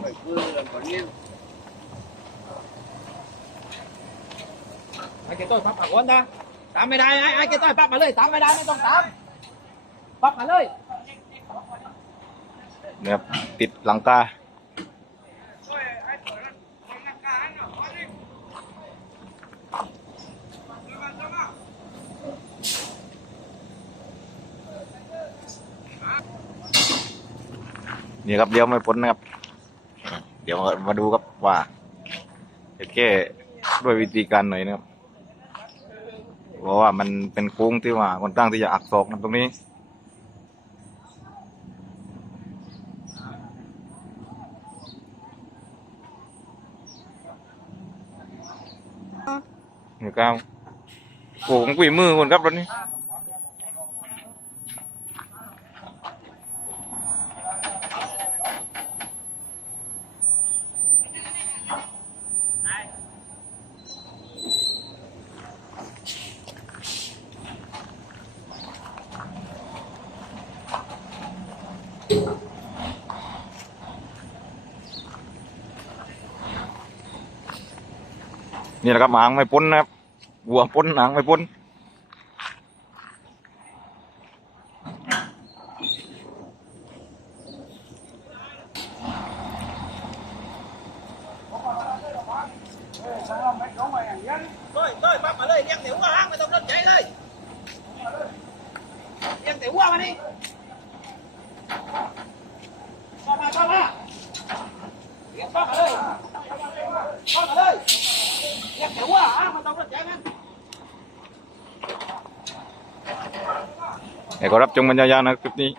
ไปเพื่อนคนนี้ไอ้เกต้อยปั๊บมาก่อนนะตามไม่ได้ไอ้ไอ้เกต้อยปั๊บมาเลยตามไม่ได้ไม่ต้องตามปั๊บมาเลยเนี่ยติดหลังคา นี่ครับเดี๋ยวไม่พ้นนะครับ เดี๋ยวมาดูครับว่าจะแก้ด้วยวิธีการไหนนะครับเพราะว่ามันเป็นโค้งที่ว่าค่อนข้งที่จะอักศอกนะตรงนี้เหนึ่งเก้าวโอ้ของกุยมือคนครับรถนี้ นี่แหละครับหางไม่พ้นนะครับหัวพ้นหางไม่พ้น ต้อยต้อยปั๊บมาเลยเลี้ยงเดี๋ยวหัวห้างไม่ต้องสนใจเลยเลี้ยงเดี๋ยวหัวมานี่เข้ามาเข้ามาเลี้ยงปั๊บมาเลยเข้ามาเลยเลี้ยงเดี๋ยวหัวห้างไม่ต้องสนใจมัน เดี๋ยวก็รับชมกันยาวๆนะคลิปนี้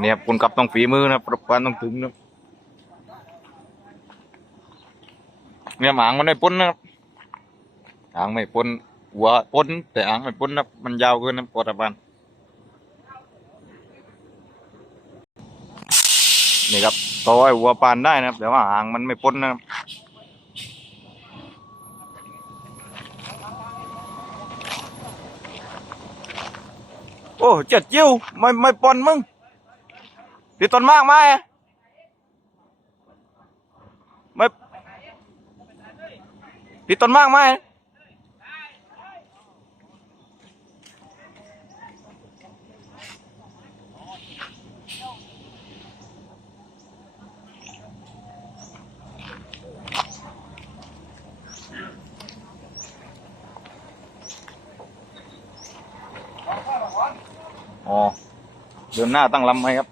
เนี่ยคุณกับต้องฝีมือนะประกันต้องถึงนะเนี่ยหมางมันไม่พ้นนะครับหางไม่พ้นหัวพ้นแต่หางไม่พ้นนะมันยาวเกินนะปอดบันนี่ครับ ต่อให้หัวปานได้นะครับ แต่ว่าหางมันไม่พ้นนะครับโอ้เจ็ดจิ้วไม่ไม่ปนมึงติดต้นมากไหมไม่ติดต้นมากไหม อ๋อ เดินหน้าตั้งลำไหมครับ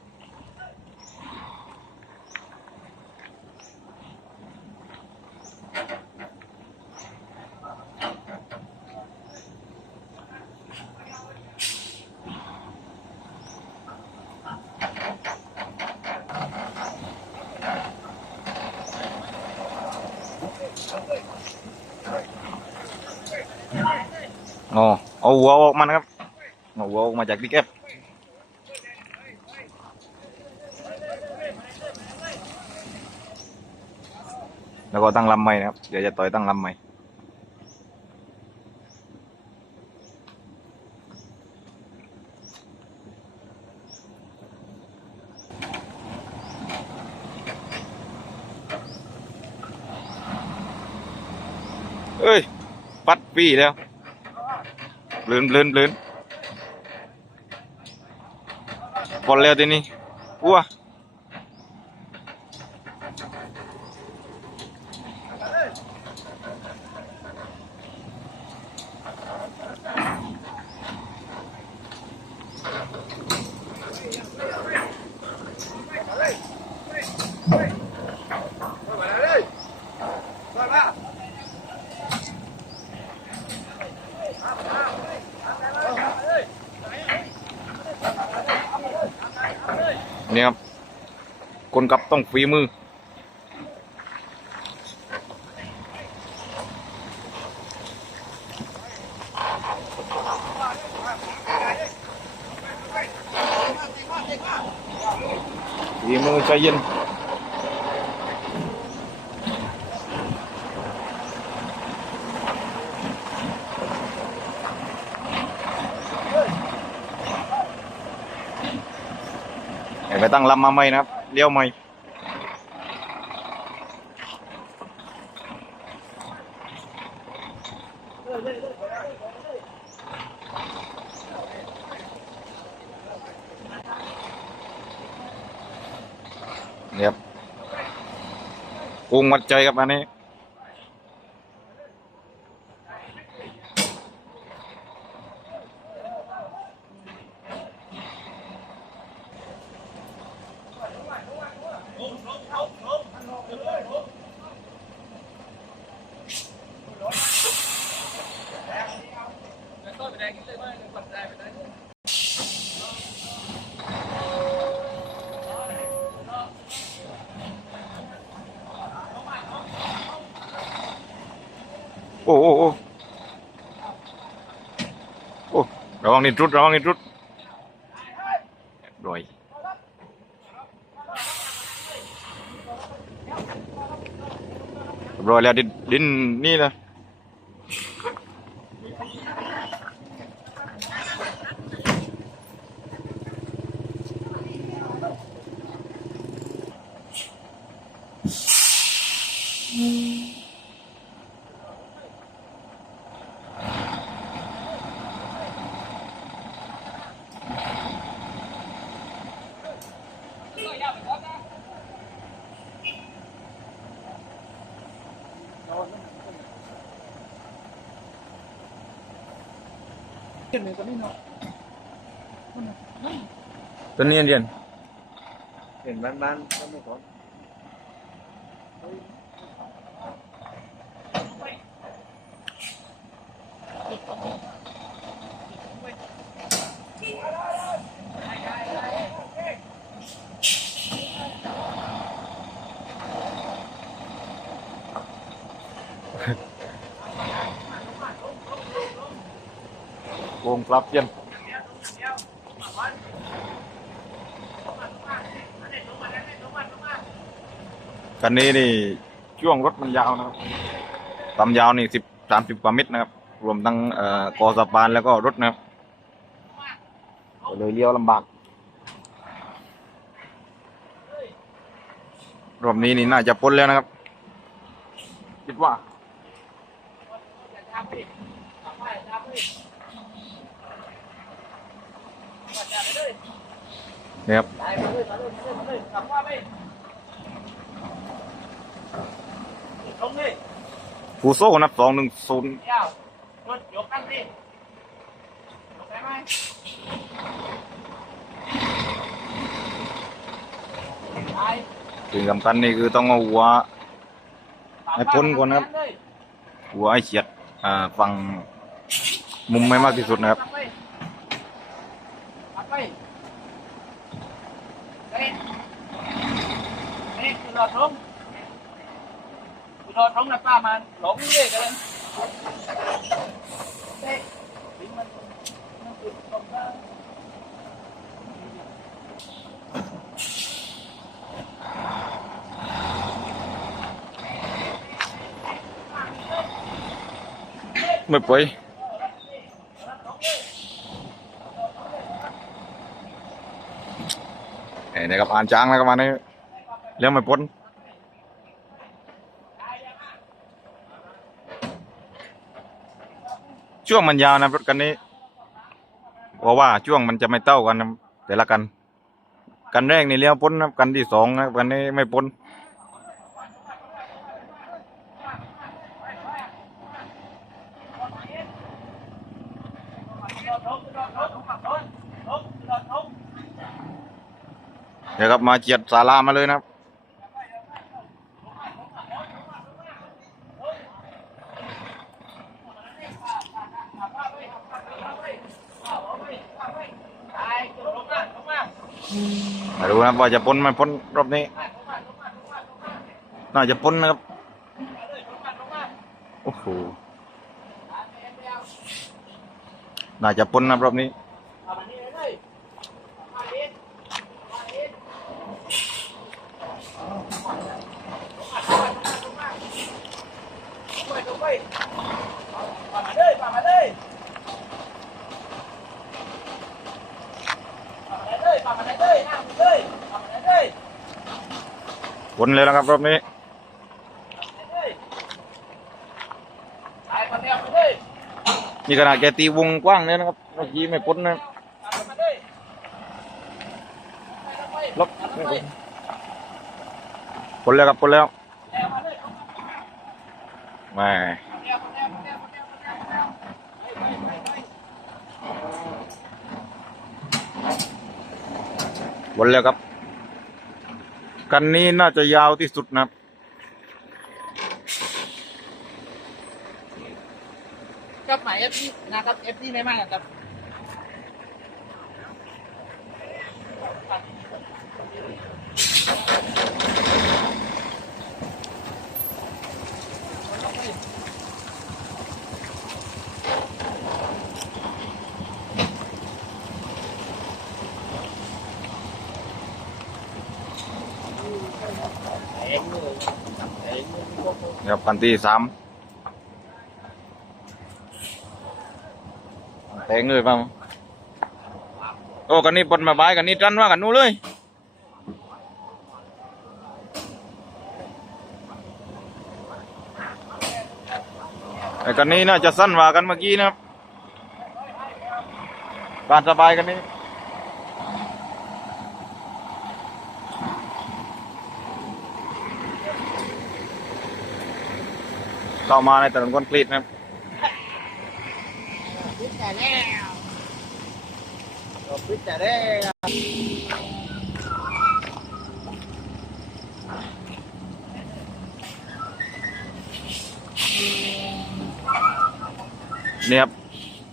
อ๋อ เอาหัวออกมานะครับ เอาหัวออกมาจากที่แคบ แล้วก็ตั้งลำใหม่นะครับ เดี๋ยวจะต่อยตั้งลำใหม่เอ้ย ปัดปีแล้วเลื่นเลื่นเลื่นพอแล้วทีนี้วัว เนี่ยครับ คนกับต้องฝีมือ ฝีมือใจเย็น ตั้งลำมาใหม่นะครับเลี้ยวใหม่เนี่ยครับกุ้งมัดใจครับอันนี้ อ้โอ้โอ้โอ้ระวังนิดรุดระวังนิดรุดรวยรวยแล้วดินดินนี่นะ ต้นนี้เรียนเห็นบ้านๆก็ไรับเย็นคันนี้นี่ช่วงรถมันยาวนะครับความยาวนี่สิบสามสิบกว่าเมตรนะครับ รวมทั้งเอ่อกอสะพานแล้วก็รถนะครับก็เลยเลี้ยวลำบาก รอบนี้นี่น่าจะพ้นแล้วนะครับ คิดว่า เนี่ยครับ ไปเลยไปเลยไปเลยไปเลยกลับว่าไป ลงเลยฟูโซ่นับสองหนึ่งศูนย์ถยกกันสิยกได้ไหมไปสิ่งสำคัญนี่คือต้องเอาหัวให้พ้นก่อนนะครับ หัวไอ้เฉียดฝั่งมุมไม่มากที่สุดนะครับ กลัไปกลับไปเฮ้ยเฮ้ยคือรอทงคือรอทงนะป้ามันหลงเลยกันเฮ้ยลิ้นมันมันติดตรงนั้น ไม่ปล่อยเอ้ยนะครับอ่านจ้างแล้วก็มานี่เลี้ยวไม่พ้นช่วงมันยาวนะรถกันนี้เพราะว่าช่วงมันจะไม่เต้ากันนะแต่ละกันกันแรกนี่เลี้ยวพ้นนะกันที่สองนะกันนี้ไม่พ้น เดี๋ยวครับมาเจียดศาลามาเลยนะครับ มาดูนะครับว่าจะพ้นไหมพ้นรอบนี้ น่าจะพ้นนะครับ โอ้โห น่าจะพ้นนะรอบนี้ มาเลยมาเลยมาเลยมาเลยนั่งเลยมา ว คนเลยนะครับรอบนี้นี่ขนาดแกตีวงกว้างเนี่ยนะครับเมื่อกี้ไม่พ้นนะล็อกพ้นแล้วครับพ้นแล้วมาพ้นแล้วครับ กันนี้น่าจะยาวที่สุดนะครับกับหมายเอฟนี่นะครับเอฟนี่ไม่มากครับ ครับกันที่สามแทงเลยเปล่าโอ้กันนี้ปนมาบายกันนี้จันว่ากันนู้นเลยไอ้กันนี้น่าจะสั้นกว่ากันเมื่อกี้นะครับการสบายกันนี้ เข้ามาในถนนคอนกรีตนะครับพิจารแล้วพิจารแล้วเนี่ยครับ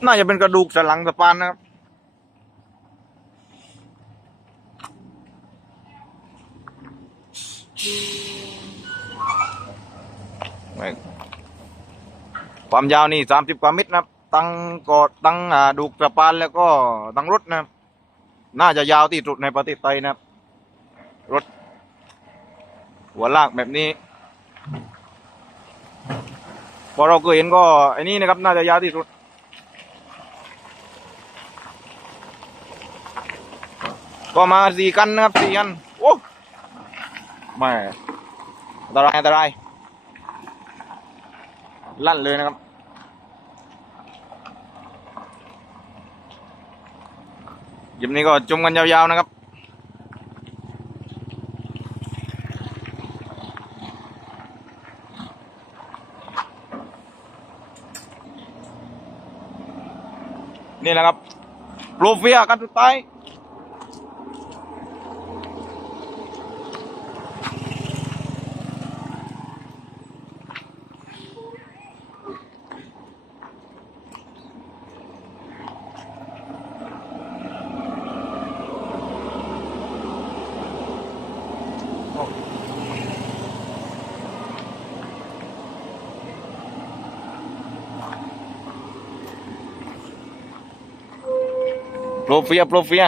น่าจะเป็นกระดูกสันหลังสะพานนะครับ ความยาวนี่สามสิบกว่าเมตรนะครับตั้งกอดตั้งดูกสะพานแล้วก็ตั้งรถนะครับน่าจะยาวที่สุดในประเทศไทยนะครับ รถ หัวลากแบบนี้พอเราเคยเห็นก็ไอ้นี่นะครับ น่าจะยาวที่สุดก็มาสี่กันนะครับสี่กันโอ้ไม่อันตรายอันตราย ลั่นเลยนะครับ ยิมนี้ก็จุ่มกันยาวๆนะครับนี่แหละครับโปรเฟียกันสุดท้าย โปรเฟียโปรเฟีย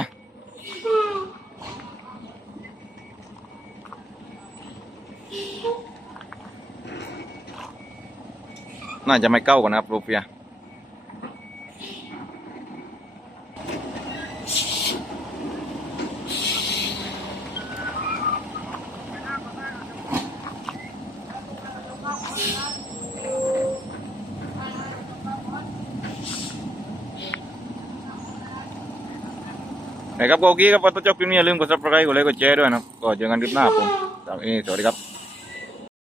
น่าจะไม่เก้ากันนะครับโปรเฟีย นะครับก็โอเคครับว่าตัวจบคลิปนี้อย่าลืมกดซับสไครต์กดไลค์กดแชร์ด้วยนะครับก็เจอกันคลิปหน้าผมสำหรับวันนี้สวัสดีครับ